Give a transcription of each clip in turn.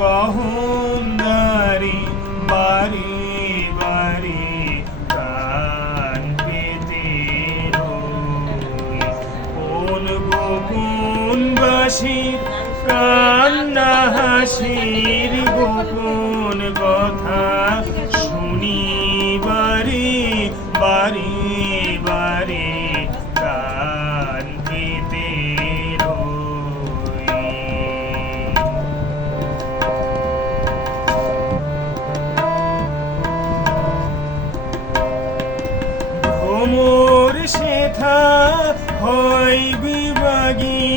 গহনদারি বারে বারে কান পেতে রই। কোন গোপন বাসির কান্না হাসির গোপন কথা শুনি বারে বারে বারে কান পেতে রই। ভ্রমর সেথা হয় বিভাগী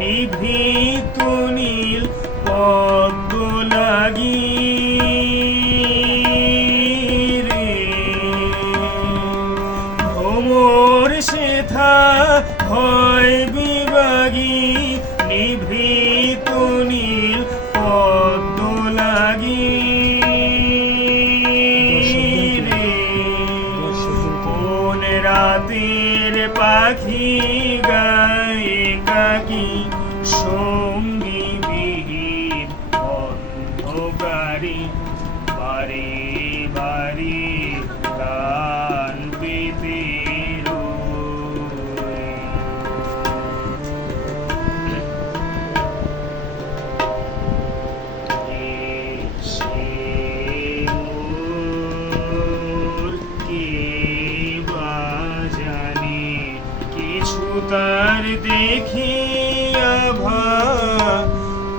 নিভৃত নীল পদ্ম লাগি রে। ভ্রমর সেথা হয় বিভাগী নিভৃত নীল পদ্ম লাগি রে। কোন রাতের পাখি গায়ে কাকি সঙ্গী বিহীন অন্ধকারে বারে বারে কান পেতে রই। সে মোর কে বা জানে কিছু তার দেখিয়া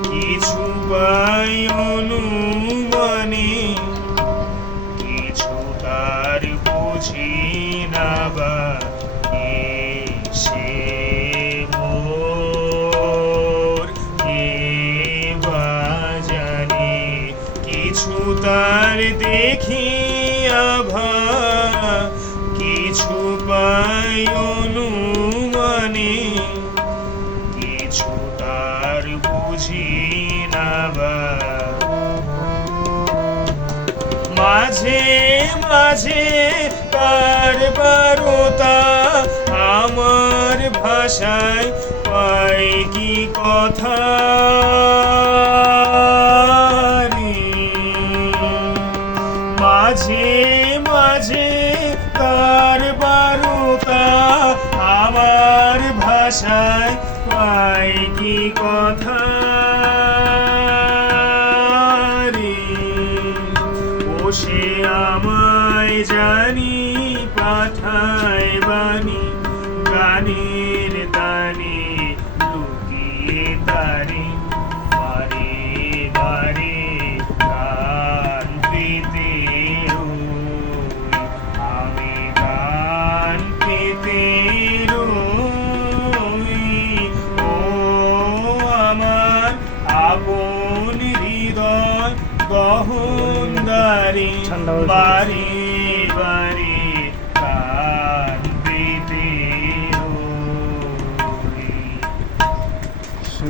কিছু পাই অনুমানে কিছু তার বুঝি না বা সে মোর কে বা জানে কিছু তার দেখিয়া কিছু পাই অনুমানে কিছু তার বুঝি না বা। মাঝে মাঝে তার বারতা আমার ভাষায় পাই কি কথা রে। মাঝে মাঝে তার বারতা আমার ভাষায় পাই কি কথা রে। বসে আমায় জানি পাঠায় বাণী গানের তানে লুকিয়ে তারে বারে বারে কান পেতে রই। আমি কান পেতে রই। ও আমার আপন হৃদয় গহনদারি বারে